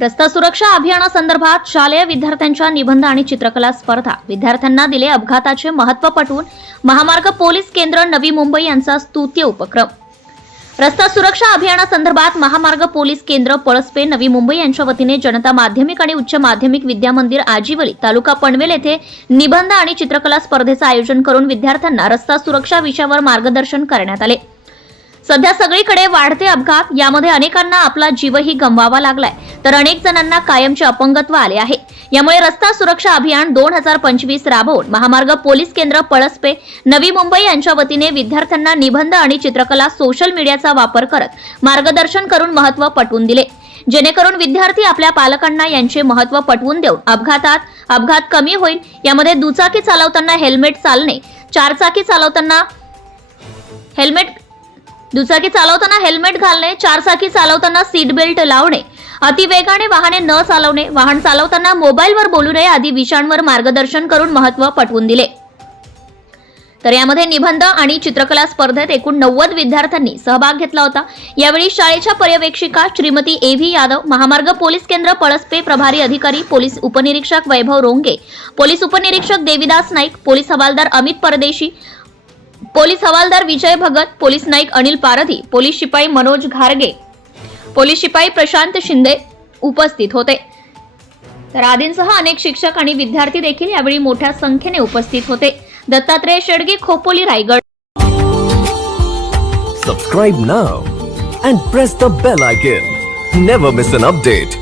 रस्ता सुरक्षा अभियानासंदर्भात शालेय विद्यार्थ्यांच्या निबंध आणि चित्रकला स्पर्धा. विद्यार्थ्यांना दिले अपघाताचे महत्त्व पटवून महामार्ग पोलीस केंद्र नवी मुंबई यांचा स्तुत्य उपक्रम. रस्ता सुरक्षा अभियानासंदर्भात महामार्ग पोलीस केंद्र पळसपे नवी मुंबई यांच्या वतीने जनता माध्यमिक आणि उच्च माध्यमिक विद्या मंदिर आजीवली तालुका पनवेल येथे निबंध आणि चित्रकला स्पर्धेचं आयोजन करून विद्यार्थ्यांना रस्ता सुरक्षा विषयावर मार्गदर्शन करण्यात आले. सध्या सगळीकडे वाढते अपघात. यामध्ये अनेकांना आपला जीवही गमवावा लागलाय. तर अनेक जणांना कायमचे अपंगत्व आले आहे. यामुळे रस्ता सुरक्षा अभियान दोन हजार पंचवीस राबवून महामार्ग पोलीस केंद्र पळसपे नवी मुंबई यांच्या वतीने विद्यार्थ्यांना निबंध आणि चित्रकला सोशल मीडियाचा वापर करत मार्गदर्शन करून महत्त्व पटवून दिले. जेणेकरून विद्यार्थी आपल्या पालकांना यांचे महत्त्व पटवून देऊन अपघातात अपघात कमी होईल. यामध्ये दुचाकी चालवताना हेल्मेट चालणे चारचाकी चालवताना हेल्मेट दुचाकी चालवताना हेल्मेट घालणे चारचाकी चालवताना सीट बेल्ट लावणे अतिवेगाने वाहने न चालवणे वाहन चालवताना मोबाईलवर बोलू नये आदी विषयांवर मार्गदर्शन करून महत्त्व पटवून दिले. तर यामध्ये निबंध आणि चित्रकला स्पर्धेत एकूण नव्वद विद्यार्थ्यांनी सहभाग घेतला होता. यावेळी शाळेच्या पर्यवेक्षिका श्रीमती ए व्ही यादव महामार्ग पोलीस केंद्र पळसपे प्रभारी अधिकारी पोलीस उपनिरीक्षक वैभव रोंगे पोलीस उपनिरीक्षक देविदास नाईक पोलीस हवालदार अमित परदेशी पोलीस हवालदार विजय भगत पोलीस नाईक अनिल पारधी पोलीस शिपाई मनोज घारगे पोलीस शिपाई प्रशांत शिंदे उपस्थित होते. तर आदींसह अनेक शिक्षक आणि विद्यार्थी देखील यावेळी मोठ्या संख्येने उपस्थित होते. Dattatray Shedge Khopoli Raigad. Subscribe now and press the bell icon never miss an update